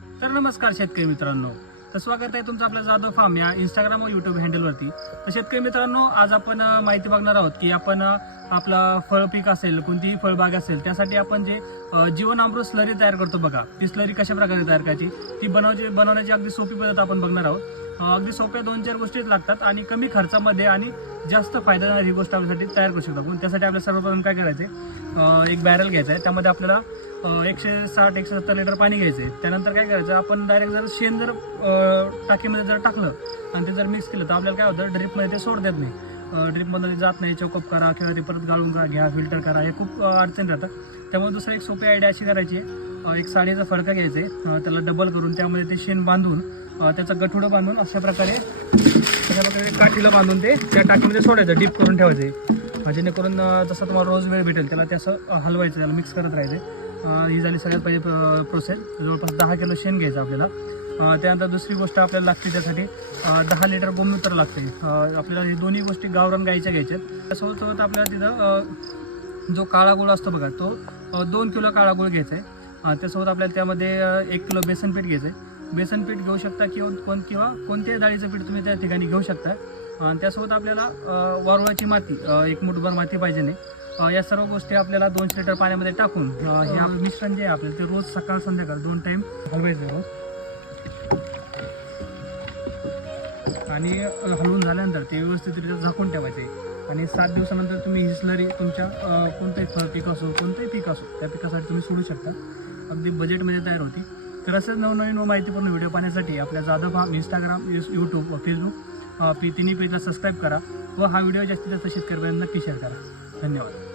तर नमस्कार शेतकरी मित्रांनो, तर स्वागत आहे तुमचं आपल्या जाधव फार्म या इंस्टाग्राम व युट्यूब हँडलवरती। तर शेतकरी मित्रांनो, आज आपण माहिती बघणार आहोत की आपण आपला फळ पीक असेल, कोणतीही फळबाग असेल, त्यासाठी आपण जे जीवनामृत स्लरी तयार करतो बघा, ती स्लरी कशा प्रकारे तयार करायची ती बनवण्याची अगदी सोपी पद्धत आपण बघणार आहोत। अगदी सोप्या 2-4 गोष्टीच लागतात आणि कमी खर्चामध्ये आणि जास्त फायदा देणारी ही गोष्ट आपल्यासाठी तयार करू शकतो। त्यासाठी आपल्याला सर्वप्रथम काय करायचं, एक बॅरल घ्यायचा आहे, त्यामध्ये आपल्याला 160-170 लिटर पाणी घ्यायचं। त्यानंतर काय करायचं, आपण डायरेक्ट जर शेण जर टाकीमध्ये जर टाकलं आणि ते जर मिक्स केलं तर आपल्याला काय होतं, ड्रिपमध्ये ते सोड देत नाही, ड्रिपमध्ये जात नाही, चॉकअप करा किंवा ते परत गाळून घ्या, फिल्टर करा, हे खूप अडचण राहतात। त्यामुळे दुसरं एक सोपी आयडिया अशी करायची आहे, एक साडीचा फडका घ्यायचा आहे, त्याला डबल करून त्यामध्ये ते शेण बांधून त्याचं गठुडं बांधून अशा प्रकारे काठीला बांधून ते त्या टाकीमध्ये सोडायचं, डीप करून ठेवायचे, जेणेकरून जसं तुम्हाला रोज वेळ भेटेल त्याला ते असं हलवायचं, त्याला मिक्स करत राहायचं। ही झाली सगळ्यात पहिले प्रोसेस। जवळपास 10 किलो शेण घ्यायचं आपल्याला। त्यानंतर दुसरी गोष्ट आपल्याला लागते, त्यासाठी 10 लिटर गोमूत्र लागते आपल्याला। ही दोन्ही गोष्टी गावरान गाईच्या घ्यायच्यात। त्यासोबत आपल्याला तिथं जो काळा गुळ असतो बघा, तो 2 किलो काळा गुळ घ्यायचा आहे। त्यासोबत आपल्याला त्यामध्ये 1 किलो बेसन पीठ घ्यायचं आहे। बेसन पीठ घेऊ शकता किंवा कोणत्याही डाळीचं पीठ तुम्ही त्या ठिकाणी घेऊ शकता। आणि त्यासोबत आपल्याला वारुळाची माती, 1 मुठभर माती पाहिजे नाही। या सर्व गोष्टी आपल्याला 200 लिटर पाण्यामध्ये टाकून हे आपलं मिश्रण जे आहे आपल्याला ते रोज सकाळ संध्याकाळ 2 टाइम हलवायचं रोज। आणि हलवून झाल्यानंतर ते व्यवस्थितरित्या झाकून ठेवायचे आणि 7 दिवसानंतर तुम्ही ही स्लरी तुमच्या कोणतंही फळ पीक असो, कोणतंही पीक असो, त्या पिकासाठी तुम्ही सोडू शकता। अगदी बजेटमध्ये तयार होती। तर असंच नवनवीन व माहितीपूर्ण व्हिडिओ पाहण्यासाठी आपल्या जाधव फार्म इंस्टाग्राम, यूट्यूब व फेसबुक तिन्ही पेजला सबस्क्राईब करा व हा व्हिडिओ जास्तीत जास्त शेतकऱ्यांपर्यंत नक्की शेअर करा। धन्यवाद।